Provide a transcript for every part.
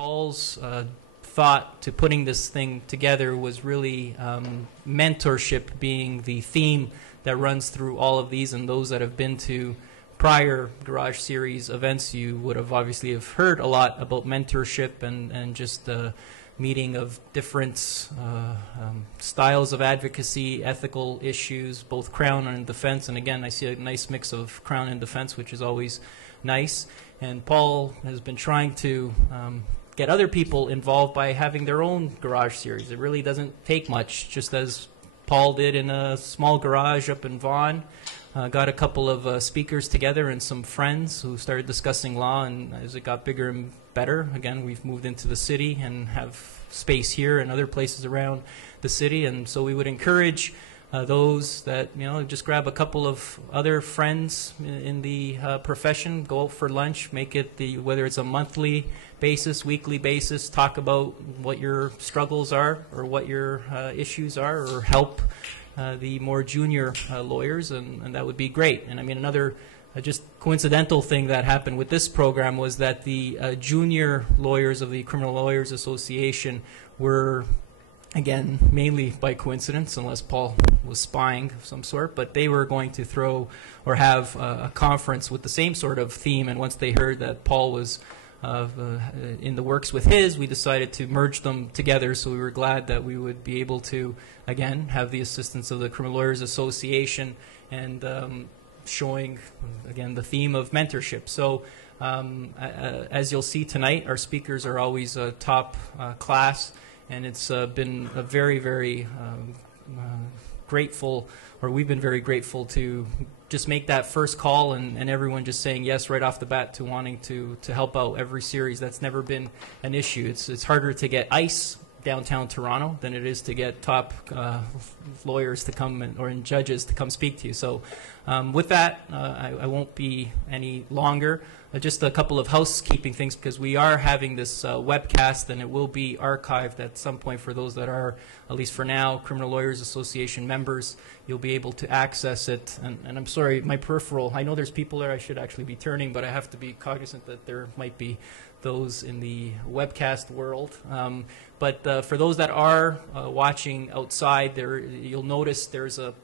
Paul's thought to putting this thing together was really mentorship being the theme that runs through all of these, and those that have been to prior Garage Series events, you would have obviously have heard a lot about mentorship and just meeting of different styles of advocacy, ethical issues, both Crown and defense. And again, I see a nice mix of Crown and defense, which is always nice. And Paul has been trying to get other people involved by having their own Garage Series. It really doesn't take much, just as Paul did in a small garage up in Vaughan. Got a couple of speakers together and some friends who started discussing law, and as it got bigger and better, again, we've moved into the city and have space here and other places around the city. And so we would encourage those that, just grab a couple of other friends in the profession, go out for lunch, make it whether it's a monthly basis, weekly basis, talk about what your struggles are or what your issues are, or help the more junior lawyers, and that would be great. And I mean, another just coincidental thing that happened with this program was that the junior lawyers of the Criminal Lawyers Association were, again, mainly by coincidence, unless Paul was spying of some sort, but they were going to throw or have a conference with the same sort of theme, and once they heard that Paul was in the works with his, we decided to merge them together. So we were glad that we would be able to, again, have the assistance of the Criminal Lawyers Association and showing, again, the theme of mentorship. So as you'll see tonight, our speakers are always top class, and it's been a very, very grateful, or we've been very grateful to just make that first call, and everyone just saying yes right off the bat to wanting to help out every series. That's never been an issue. It's harder to get ICE downtown Toronto than it is to get top lawyers to come and judges to come speak to you. So with that, I won't be any longer. Just a couple of housekeeping things, because we are having this webcast, and it will be archived at some point for those that are, at least for now, Criminal Lawyers Association members. You'll be able to access it. And I'm sorry, my peripheral, I know there's people there I should actually be turning, but I have to be cognizant that there might be those in the webcast world. But for those that are watching outside, you'll notice there's an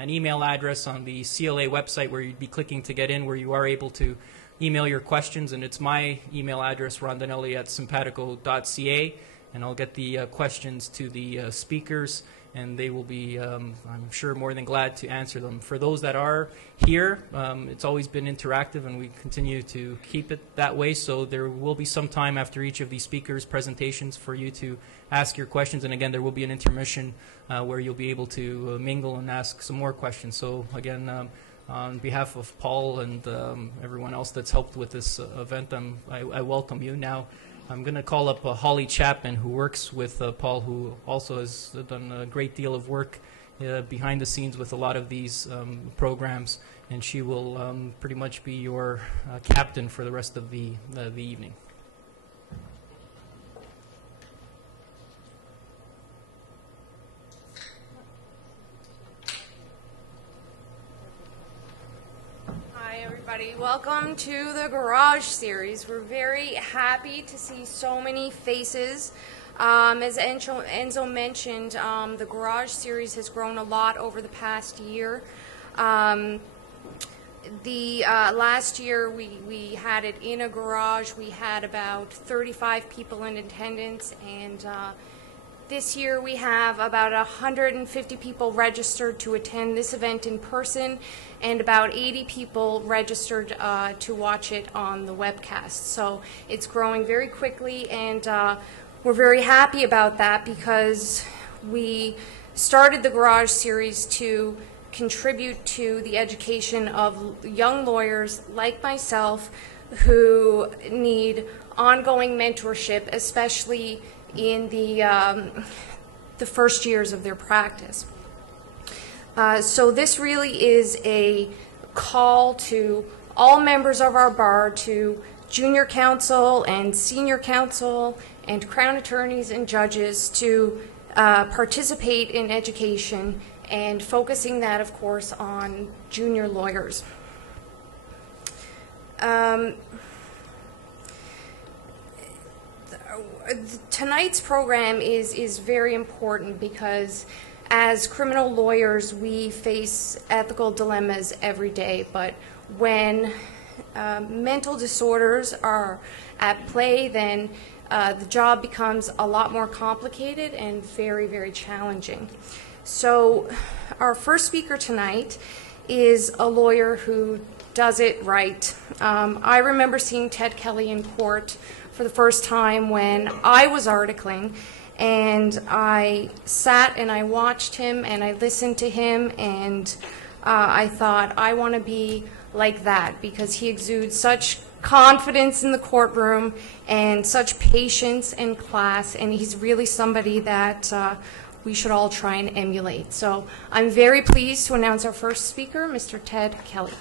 email address on the CLA website where you'd be clicking to get in, where you are able to email your questions, and it's my email address, rondinelli@simpatico.ca, and I'll get the questions to the speakers, and they will be, I'm sure, more than glad to answer them. For those that are here, it's always been interactive, and we continue to keep it that way, so there will be some time after each of these speakers' presentations for you to ask your questions, and again, there will be an intermission where you'll be able to mingle and ask some more questions. So again, on behalf of Paul and everyone else that's helped with this event, I welcome you. Now, I'm going to call up Holly Chapman, who works with Paul, who also has done a great deal of work behind the scenes with a lot of these programs, and she will pretty much be your captain for the rest of the evening. Welcome to the Garage Series. We're very happy to see so many faces. As Enzo mentioned, the Garage Series has grown a lot over the past year. Last year we had it in a garage. We had about 35 people in attendance, and this year we have about 150 people registered to attend this event in person, and about 80 people registered to watch it on the webcast. So it's growing very quickly, and we're very happy about that, because we started the Garage Series to contribute to the education of young lawyers like myself who need ongoing mentorship, especially in the first years of their practice. So this really is a call to all members of our bar, to junior counsel and senior counsel and Crown attorneys and judges, to participate in education, and focusing that, of course, on junior lawyers. tonight's program is very important because as criminal lawyers, we face ethical dilemmas every day, but when mental disorders are at play, then the job becomes a lot more complicated and very, very challenging. So our first speaker tonight is a lawyer who does it right. I remember seeing Ted Kelly in court for the first time when I was articling, and I sat and I watched him and I listened to him, and I thought, I want to be like that, because he exudes such confidence in the courtroom and such patience and class, and he's really somebody that we should all try and emulate. So I'm very pleased to announce our first speaker, Mr. Ted Kelly.